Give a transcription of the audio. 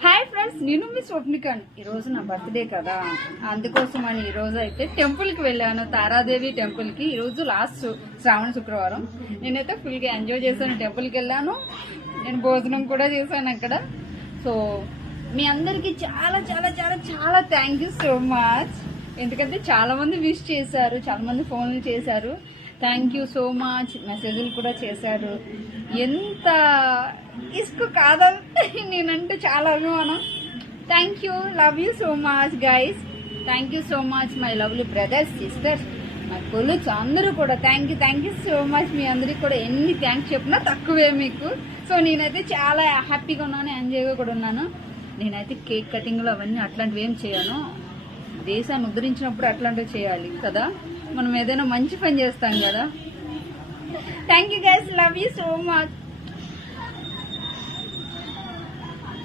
Hi friends, నేను మీ స్వప్నికాన్. ఈరోజు నా బర్త్డే కదా, అందుకోసం అని ఈరోజు అయితే టెంపుల్కి వెళ్ళాను, తారాదేవి టెంపుల్కి. ఈరోజు లాస్ట్ శ్రావణ శుక్రవారం. నేనైతే ఫుల్గా ఎంజాయ్ చేశాను. టెంపుల్కి వెళ్ళాను, నేను భోజనం కూడా చేశాను అక్కడ. సో మీ అందరికీ చాలా చాలా చాలా చాలా థ్యాంక్ యూ సో మచ్. ఎందుకంటే చాలా మంది విష్ చేశారు, చాలా మంది ఫోన్లు చేశారు. Thank you so much. మెసేజ్లు కూడా చేశారు. ఎంత ఇసుకు కాదల్ నేనంటే చాలా అభిమానం. Thank you, love you so much guys. Thank you so much my lovely brothers, sisters, my colleagues అందరూ కూడా థ్యాంక్ యూ సో మచ్. మీ అందరికి కూడా ఎన్ని థ్యాంక్స్ చెప్పినా తక్కువే మీకు. సో నేనైతే చాలా హ్యాపీగా ఉన్నాను, ఎంజాయ్గా కూడా ఉన్నాను. నేనైతే కేక్ కటింగ్లు అవన్నీ అట్లాంటివి ఏం చేయను. దేశాన్ని ఉద్ధరించినప్పుడు అట్లాంటివి చేయాలి కదా, మనం ఏదైనా మంచి పని చేస్తాం కదా. Thank you guys, love you so much.